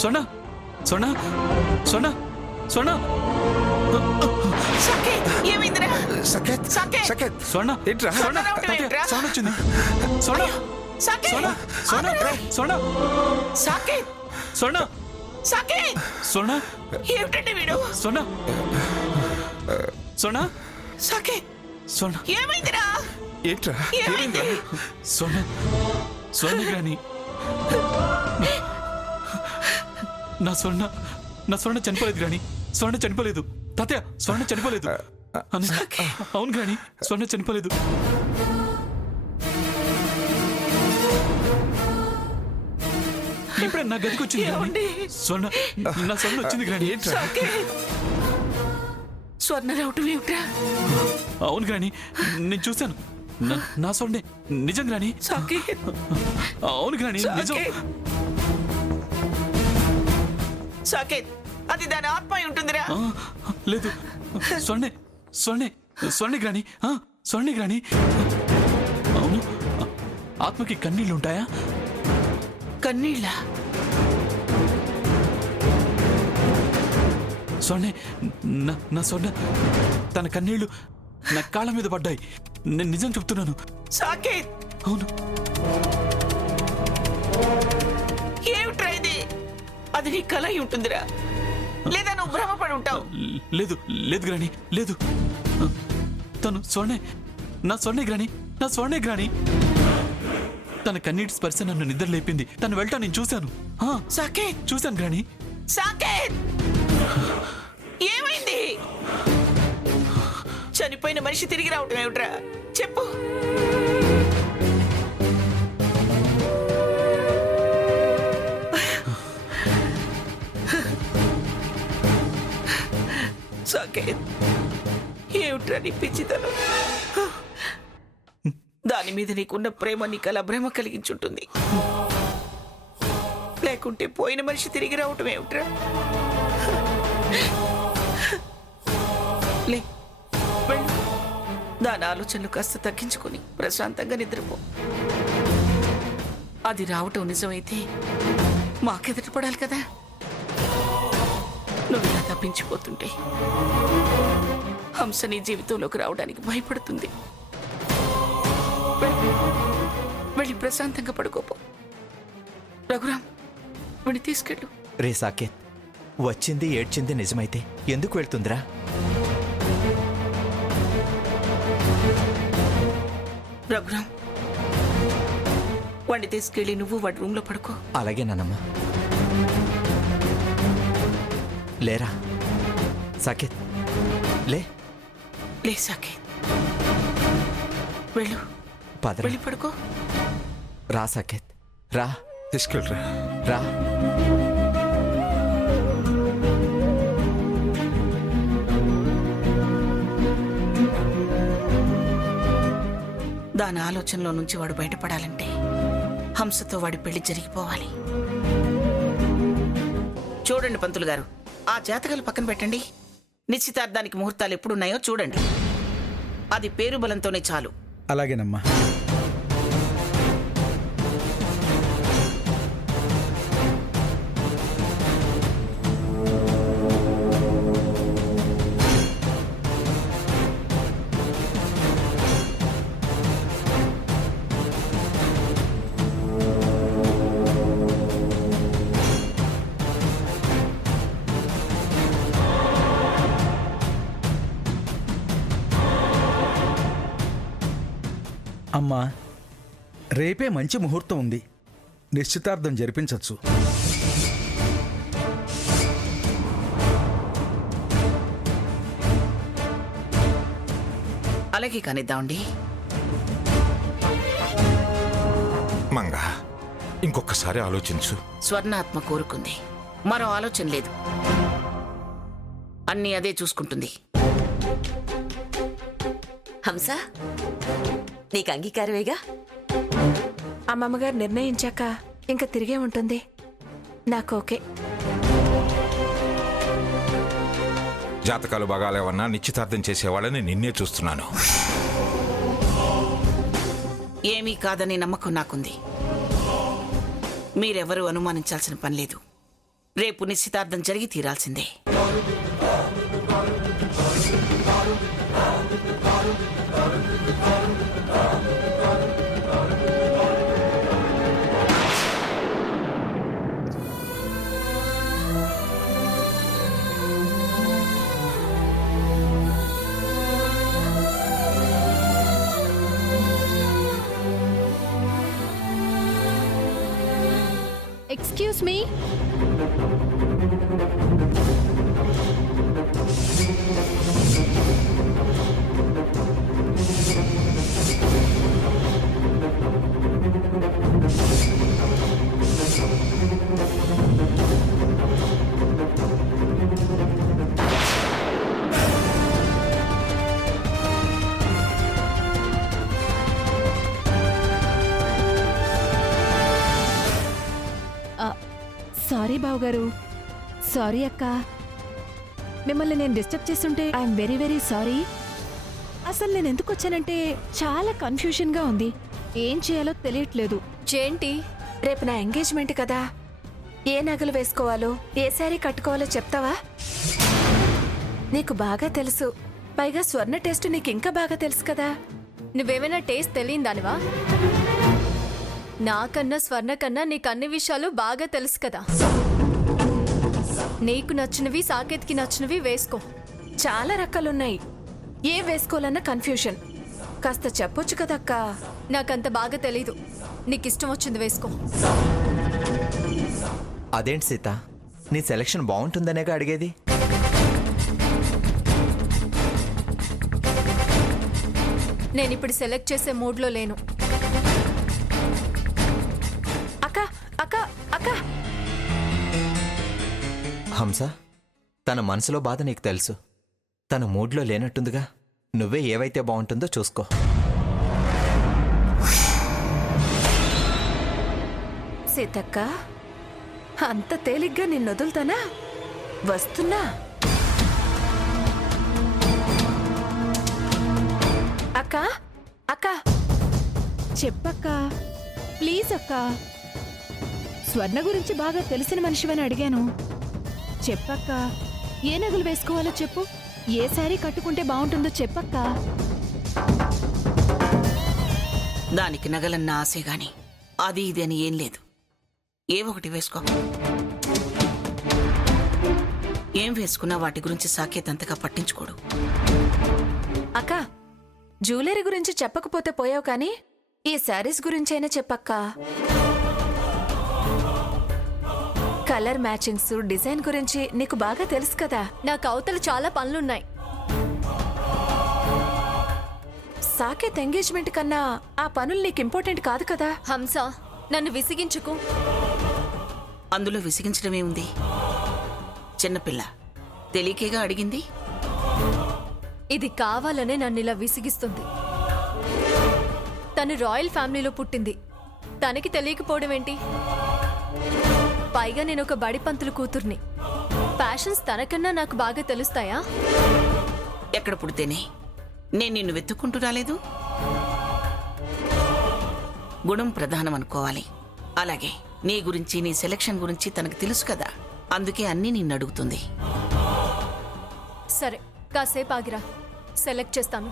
స్వర్ణ స్వర్ణ స్వర్ణ స్వర్ణ సాకేత్ ఏమైందిరా? సకేత్ సాకేత్! సకేత్ స్వర్ణ ఏంట్రా? స్వర్ణ ఏంట్రా? స్వర్ణ వచ్చింది స్వర్ణ సాకేత్! స్వర్ణ స్వర్ణ స్వర్ణ సాకేత్! స్వర్ణ సాకేత్! స్వర్ణ ఏమిటండి వీడు? స్వర్ణ స్వర్ణ సాకేత్ స్వర్ణ ఏమైందిరా? ఏంట్రా? ఏమైంది? స్వర్ణ స్వర్ణ గ్రాని నా స్వర్ణ చనిపోలేదు గ్రాని స్వర్ణ చనిపోలేదు తాతయ్య స్వర్ణ చనిపోలేదు అవును గ్రాని స్వర్ణ చనిపోలేదు ఇప్పుడే నా గదికి వచ్చింది గ్రాని. ఏమండి? స్వర్ణ నా స్వర్ణ వచ్చింది గ్రాని సాకేత్! స్వర్ణ రావటం ఏమిట్రా? అవును గ్రాని నేను చూశాను నా స్వర్ణే నిజం గ్రాని సాకేత్! అవును గ్రాని నిజం సాకేత్! సాకేత్ అది దాని ఆత్మ అయి ఉంటుందిరా. లేదు స్వర్ణే స్వర్ణే స్వర్ణే గ్రాని స్వర్ణే గ్రాని అవును ఆత్మకి కన్నీళ్ళు ఉంటాయా కన్నీళ్ళ స్వర్ణే నా స్వర్ణ తన కన్నీళ్లు నా కాళ్ళ మీద పడ్డాయి నేను నిజం చెప్తున్నాను సాకేత్ అవును ఏమిట్రా ఇది? అది నీ కల అయి ఉంటుందిరా, లేదా నువ్వు భ్రమపడి ఉంటావు. లేదు లేదు గ్రాని లేదు తను స్వర్ణే నా స్వర్ణే గ్రాని నా స్వర్ణే గ్రాని తన కన్నీటి స్పర్శ నన్ను నిద్ర లేపింది తను వెళ్ళటం నేను చూశాను సాకేత్! చూశాను గ్రాని సాకేత్ ఏమైంది? చనిపోయిన మనిషి తిరిగి రావటం ఏమిట్రా? చెప్పు. సాకేత్ ఏమిట్రా నీ పిచ్చితనం? దాని మీద నీకున్న ప్రేమ నీకు అలా భ్రమ కలిగించుంటుంది. లేకుంటే పోయిన మనిషి తిరిగి రావటం ఏమిట్రా? లే వెళ్ళు. దాని ఆలోచనలు కాస్త తగ్గించుకొని ప్రశాంతంగా నిద్రపో. అది రావటం నిజమైతే మాకెదుట పడాలి కదా. నువ్వు ఇలా తప్పించిపోతుంటే హంస నీ జీవితంలోకి రావడానికి భయపడుతుంది. వెళ్ళి ప్రశాంతంగా పడుకోపో. రఘురామ్ వీడిని తీసుకెళ్ళు. రే సాకేత్ వచ్చింది ఏడ్చింది నిజమైతే ఎందుకు వెళ్తుందిరా? రఘురామ్ వాడిని తీసుకెళ్ళి నువ్వు వాడి రూమ్ లో పడుకో. అలాగే నానమ్మ. లేరా సాకేత్ లే లే సాకేత్ వెళ్ళు. పదరా వెళ్ళి పడుకో. రా సాకేత్ రా తీసుకెళ్ళరా. రా దాని ఆలోచనలో నుంచి వాడు బయటపడాలంటే హంసతో వాడి పెళ్లి జరిగిపోవాలి. చూడండి పంతులు గారు, ఆ జాతకాలు పక్కన పెట్టండి. నిశ్చితార్థానికి ముహూర్తాలు ఎప్పుడున్నాయో చూడండి. అది పేరు బలంతోనే చాలు. అలాగేనమ్మా. అమ్మా రేపే మంచి ముహూర్తం ఉంది, నిశ్చితార్థం జరిపించవచ్చు. అలాగే కానిద్దామండి. మంగ ఇంకొకసారి ఆలోచించు. స్వర్ణాత్మ కోరుకుంది, మరో ఆలోచన లేదు. అన్నీ అదే చూసుకుంటుంది. హంస నీకు అంగీకారమేగా? అమ్మమ్మగారు నిర్ణయించాక ఇంకా తిరిగే ఉంటుంది. నాకు ఓకే. జాతకాలు బాగాలేవన్నా నిశ్చితార్థం చేసేవాళ్ళని నిన్నే చూస్తున్నాను. ఏమీ కాదని నమ్మకం నాకుంది. మీరెవరూ అనుమానించాల్సిన పని లేదు. రేపు నిశ్చితార్థం జరిగి తీరాల్సిందే. Excuse me. సారీ బావగారు. సారీ అక్క, మిమ్మల్ని నేను డిస్టర్బ్ చేస్తుంటే ఐఎమ్ వెరీ వెరీ సారీ. అసలు నేను ఎందుకు వచ్చానంటే చాలా కన్ఫ్యూషన్గా ఉంది, ఏం చేయాలో తెలియట్లేదు. చేంటి, రేపు నా ఎంగేజ్మెంట్ కదా, ఏ నగలు వేసుకోవాలో ఏ శారీ కట్టుకోవాలో చెప్తావా? నీకు బాగా తెలుసు, పైగా స్వర్ణ టేస్ట్ నీకు ఇంకా బాగా తెలుసు కదా. నువ్వేమైనా టేస్ట్ తెలియదానివా? నాకన్నా స్వర్ణ కన్నా నీకు అన్ని విషయాలు బాగా తెలుసు కదా. నీకు నచ్చినవి సాకేత్కి నచ్చినవి వేసుకో. చాలా రకాలున్నాయి, ఏ వేసుకోవాలన్న కన్ఫ్యూషన్. కాస్త చెప్పొచ్చు కదక్క. నాకంత బాగా తెలీదు, నీకు ఇష్టం వచ్చింది వేసుకో. అదేంటి సీత, నీ సెలక్షన్ బాగుంటుందనేగా అడిగేది. నేను ఇప్పుడు సెలెక్ట్ చేసే మూడ్లో లేను. అక్క అక్క అక్క హంస, తన మనసులో బాధ నీకు తెలుసు. తన మూడ్లో లేనట్టుందిగా. నువ్వే ఏవైతే బాగుంటుందో చూసుకో. సీతక్క, అంత తేలిగ్గా నిన్నొదులుతానా? వస్తున్నా. అక్క అక్క చెప్పక్క, ప్లీజ్ అక్క. స్వర్ణ గురించి బాగా తెలిసిన మనిషివని అడిగాను. చెప్పక్క, ఏ నగలు వేసుకోవాలో చెప్పు, ఏ శారీ కట్టుకుంటే బాగుంటుందో చెప్పక్క. దానికి నగలన్న ఆశే గాని అది ఇది అని ఏం లేదు. ఏ ఒకటి వేసుకో. ఏం వేసుకున్నా వాటి గురించి సాకేత్ అంతగా పట్టించుకోడు. అక్క, జ్యువెలరీ గురించి చెప్పకపోతే పోయావు కానీ ఈ శారీస్ గురించైనా చెప్పక్క. కలర్ మ్యాచింగ్స్, డిజైన్ గురించి నీకు బాగా తెలుసు కదా. నాకు అవతల చాలా పనులున్నాయి. సాకేత్ ఎంగేజ్మెంట్ కన్నా ఆ పనులు నీకు ఇంపార్టెంట్ కాదు కదా. హంస, నన్ను విసిగించుకు. అందులో విసిగించడమే ఉంది. చిన్నపిల్ల తెలియకేగా అడిగింది. ఇది కావాలనే నన్ను ఇలా విసిగిస్తుంది. తను రాయల్ ఫ్యామిలీలో పుట్టింది, తనకి తెలియకపోవడం ఏంటి? పైగా నేను ఒక బడి పంతులు కూతుర్ని. ప్యాషన్స్ తనకన్నా నాకు బాగా తెలుస్తాయా? ఎక్కడ పుడితేనే నేను నిన్ను వెతుక్కుంటూ రాలేదు. గుణం ప్రధానం అనుకోవాలి. అలాగే నీ గురించి, నీ సెలక్షన్ గురించి తనకు తెలుసు కదా, అందుకే అన్నీ నిన్ను అడుగుతుంది. సరే, కాసేపు ఆగిరా, సెలెక్ట్ చేస్తాను.